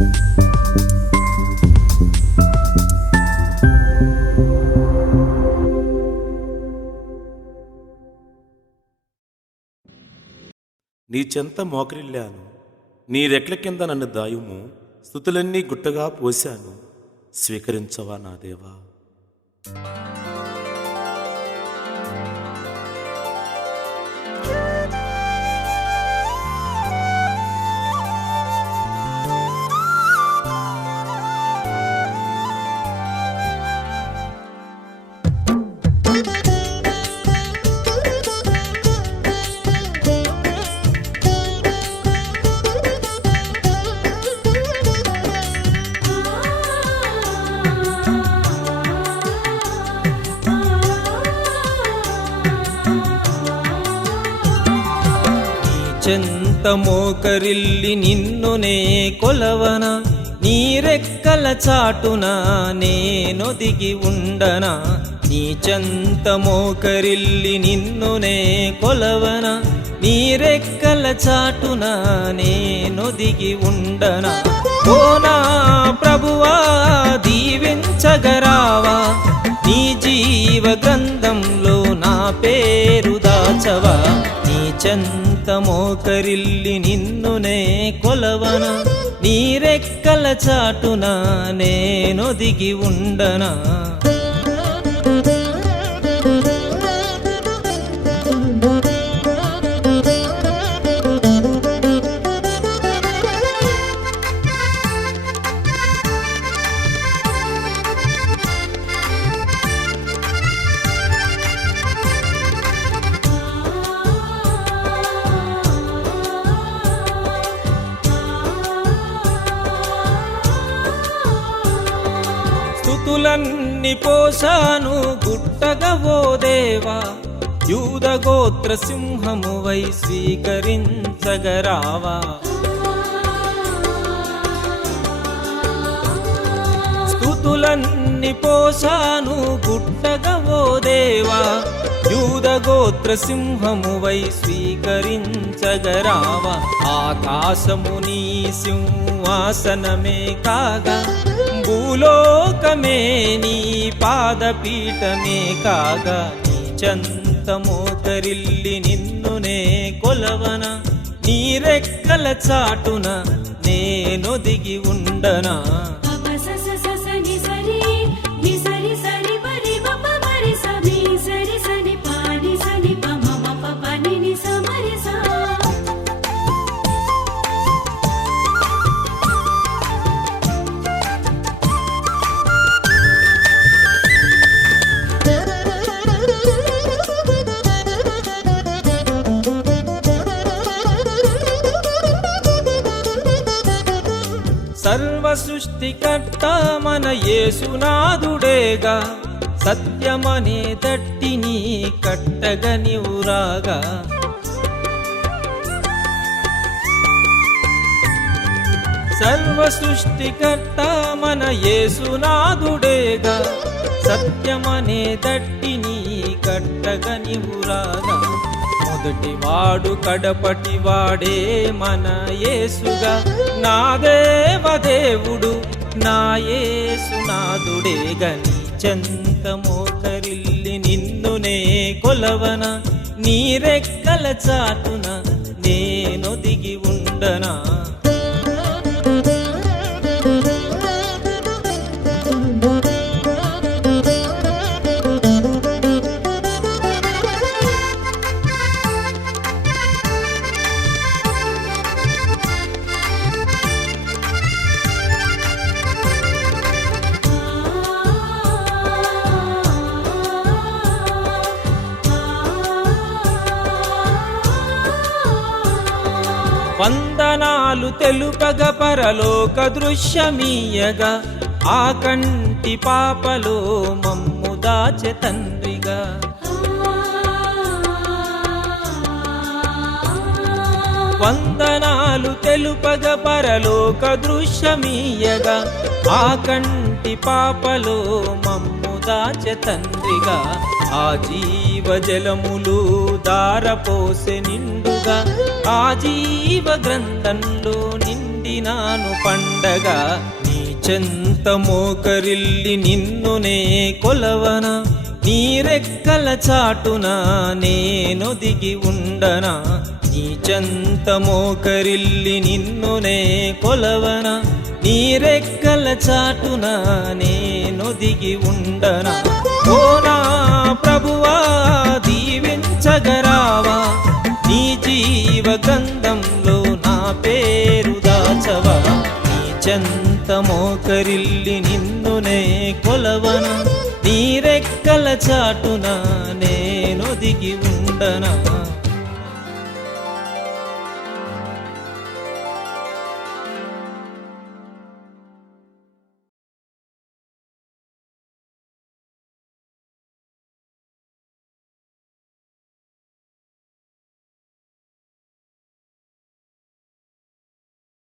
నీ చెంత మోకరిల్లాను, నీ రెట్ల కింద నన్ను దాయుము. స్తుతులన్నీ గుట్టగా పోశాను, స్వీకరించవా నా దేవా. చెంత మోకరిల్లి నిన్నునే కొలవన, నీ రెక్కల చాటున నేనొదిగి ఉండనా. నీ చెంత మోకరిల్లి నిన్నునే కొలవన, నీ రెక్కల చాటున నేనొదిగి ఉండనా. ఓ నా ప్రభువా దీవించగరావా, నీ జీవ గ్రంథంలో నా పేరు దాచవా. నీ చెంత మోకరిల్లి నిన్నునే కొలవన, నీ రెక్కల చాటున నేనొదిగి ఉండనా. స్తుతులన్నీ పోసాను గుట్టగా ఓ దేవా, యూద గోత్ర సింహమువై స్వీకరించగరావా. స్తుతులన్నీ పోసాను గుట్టగా ఓ దేవా, యూద గోత్ర సింహమువై స్వీకరించగరావా. ఆకాశము నీ సింహాసనమే కాగా, భూలోకమే నీ పాదపీఠమే కాగా. నీ చెంత మోకరిల్లి నిన్నునే కొలవన, నీ రెక్కల చాటున నేనొదిగి ఉండనా. సర్వ సృష్టికర్త మన యేసునాథుడేగా, సత్యమనే తట్టిని కట్టగా నీవురాగా. సర్వ సృష్టికర్త మన యేసునాథుడేగా, సత్యమనే తట్టిని కట్టగా నీవురాగా. మొదటివాడు కడపటివాడే మన యేసుగా, నా దేవదేవుడు నా యేసునాథుడేగా. నీ చెంత మోకరిల్లి నిన్నునే కొలవన, నీ రెక్కల చాటున నేనొదిగి ఉండనా. వందనాలు తెలుపగ పరలోక దృశ్యమీయగా, ఆ కంటి పాపలో మమ్ము దాచె తండ్రిగా. వందనాలు తెలుపగ పరలోక దృశ్యమీయగా, ఆ కంటి పాపలో మమ్ము దాచె తండ్రిగా. ఆ జీవ జలములు దారపోసె నిండుగా, ఆ జీవ గ్రంథంలో నిండి పెట్టినాను పండగ నీ చెంత మోకరిల్లి నిన్ను నే కొలవనా నీ రెక్కల చాటున నేను దిగి ఉండనా నీ చెంత మోకరిల్లి నిన్ను నే కొలవనా నీ రెక్కల చాటున నేను దిగి ఉండనా ఓ నా ప్రభువా దీవించగరావా నీ జీవ గంధంలో నా పేరు దాచవా నీ చెంత మోకరిల్లి నిన్ను నే కొలవనా నీ రెక్కల చాటున నేను దిగి ఉండనా